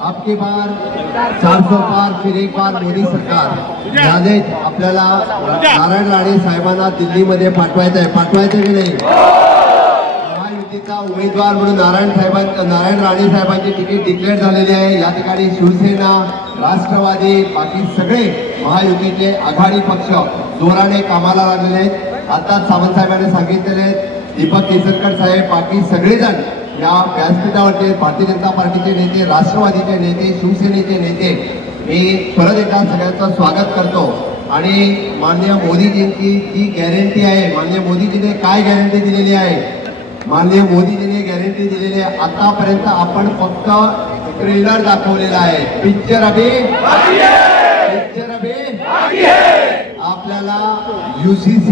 आपकी बार 400 पार फिर एक बार मोदी सरकार याने आपल्याला नारायण राणे साहेबांना दिल्लीमध्ये पाठवायचं की नाही? महायुतीचा उमेदवार म्हणून नारायण राणे साहेबांची तिकीट डिक्लेअर झालेली आहे। या ठिकाणी शिवसेना, राष्ट्रवादी, बाकी सगळे महायुतीचे आघाडी पक्ष जोराने कामाला लागलेले आहेत। आता सावंत साहेबांनी सांगितलेले दीपक केसरकर साहेब, बाकी सगळेजण या व्यासपीठावरचे भारतीय जनता पार्टीचे नेते, राष्ट्रवादीचे नेते, शिवसेनेचे नेते, मी परत एकदा सगळ्यांचं स्वागत करतो। आणि माननीय मोदीजींची जी गॅरंटी आहे, माननीय मोदीजीने काय गॅरंटी दिलेली आहे? माननीय मोदीजीने गॅरंटी दिलेली आहे, आतापर्यंत आपण फक्त ट्रेलर दाखवलेला आहे, पिक्चर अभी आपल्याला UCC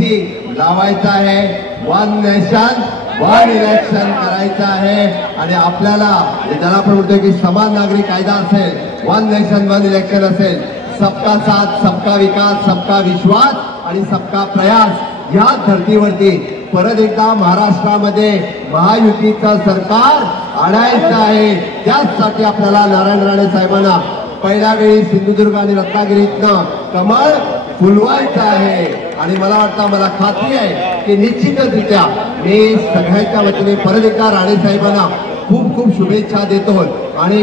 लावायचा आहे, वन नेशन वन इलेक्शन करायचं आहे। आणि आपल्याला ज्याला आपण म्हणतोय की समान नागरिक कायदा असेल, वन नेशन वन इलेक्शन असेल, सबका साथ, सबका विकास, सबका विश्वास आणि सबका प्रयास या धर्तीवरती परत एकदा महाराष्ट्रामध्ये महायुतीचं सरकार आणायचं आहे। त्यासाठी आपल्याला नारायण राणे साहेबांना पहिल्या वेळी सिंधुदुर्ग आणि रत्नागिरीतनं कमळ फुलवायचं आहे। आणि मला वाटतं, मला खात्री आहे की निश्चितरित्या मी सगळ्यांच्या वतीने परत एकदा राणे साहेबांना खूप खूप शुभेच्छा देतो। आणि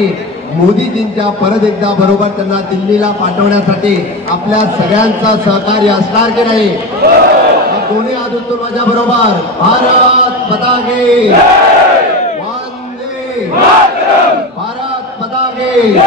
मोदीजींच्या परत एकदा बरोबर त्यांना दिल्लीला पाठवण्यासाठी आपल्या सगळ्यांचं सहकार्य असणार की नाही? दोन्ही आदूतो माझ्या बरोबर, भारत माता की वंदे भारत माता की